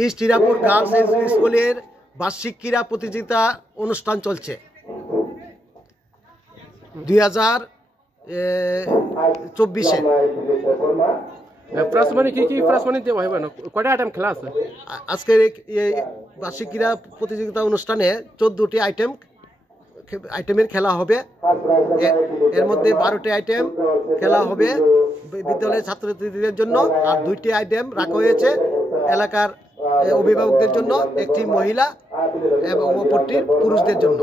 East Hirapur girls SB স্কুলের বার্ষিক ক্রীড়া প্রতিযোগিতা অনুষ্ঠান চলছে 2024-এ। প্রাইজ মানি কি প্রাইজ মানি দেওয়া হবে না? কয়টা আইটেম খেলা আছে আজকের এই বার্ষিক ক্রীড়া প্রতিযোগিতা অনুষ্ঠানে 14টি আইটেমের খেলা হবে। এর মধ্যে 12টি আইটেম খেলা হবে বিদ্যালয়ের ছাত্রছাত্রীদের জন্য, আর 2টি আইটেম রাখা হয়েছে এলাকার অভিভাবকদের জন্য, একটি মহিলা এবং অপরটি পুরুষদের জন্য।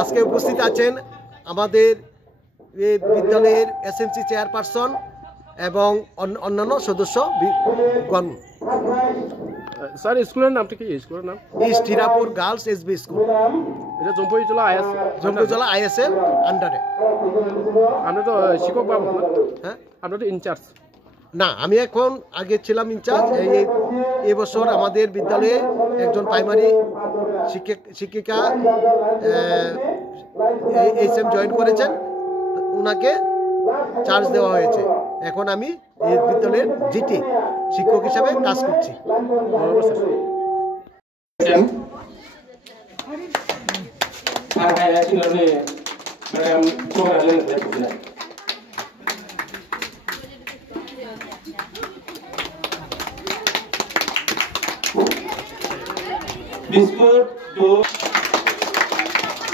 আজকে উপস্থিত আছেন আমাদের বিদ্যালয়ের এসএমসি চেয়ারপারসন এবং অন্যান্য সদস্যগণ। স্যার স্কুলের নামটা কি? স্কুলের নাম east Hirapur girls SB school. এটা জম্পুই জেলা আইএস এর আন্ডারে। আমরা তো শিক্ষক বাবু না? হ্যাঁ, আমরা তো ইনচার্জ না, আমি এখন আগে ছিলাম ইনচার্জ। এই বছর আমাদের বিদ্যালয়ে একজন প্রাইমারি শিক্ষিকা এইচএম জয়েন করেছেন, ওনাকে চার্জ দেওয়া হয়েছে। এখন আমি এই বিদ্যালয়ের জিটি শিক্ষক হিসাবে কাজ করছি। Biskut do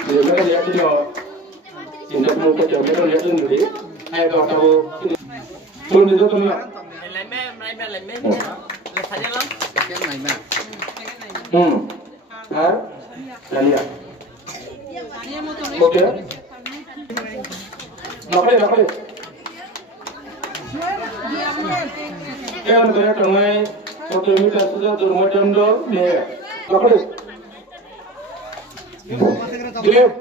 mereka lihat tu dia tidak perlu kerja mereka lihat tu ni hai kau tahu pun itu tu ni ha lihat okey nakal yang berada tengah satu meter saja tu macam tu ni nakal Grab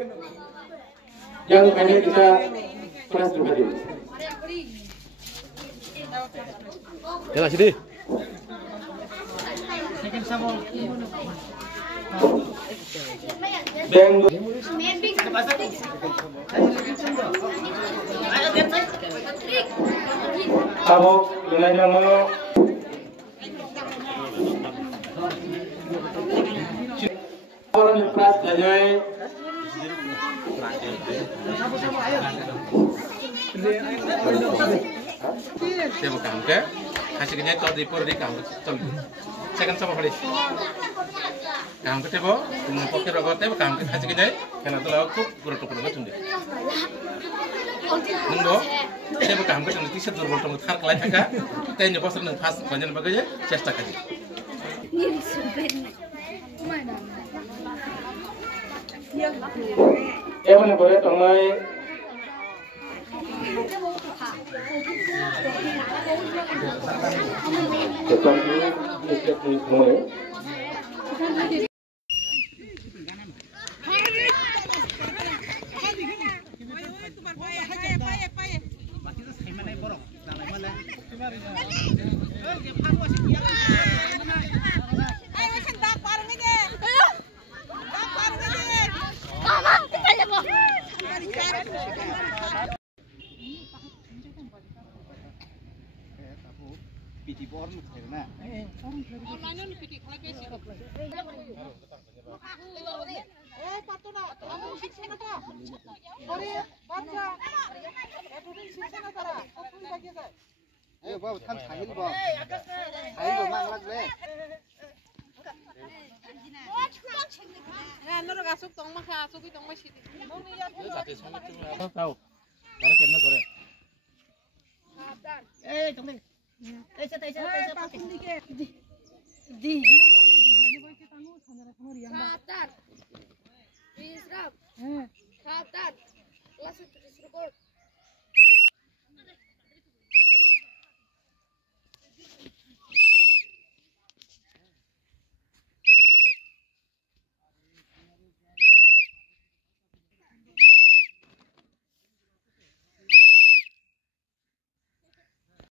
yang hanya kita kelas juga ini. Jalan sini. Kamu dengan nama orang yang kelas jadi saya bukan ke hasilnya tahu di pur di kamu contoh saya kan sama kali kamu ke tebo pokok rogo tebo kamu hasilnya karena tu lalu kurang kurang macam ni nunggu saya bukan kamu contoh tisu turun turun thar kelai jaga tanya pasal nung pas banyak bagaimana cesta kali Ewan boleh tengah PT Born na. Online PT kalau besi. Pato na. Kamu শিখছেন না? আরে বাচ্চা এতদিন শিখছেন না তারা? কতই বাকি যায়? বাবু থাম সাহিল বাবু। সাহিল মাং লাগলে। নরক আসুক তংমাখা আসুকি তংমাছি। যাতে সময় তাও তারা কেমন করে এই তুমি Taisa pakai. Di.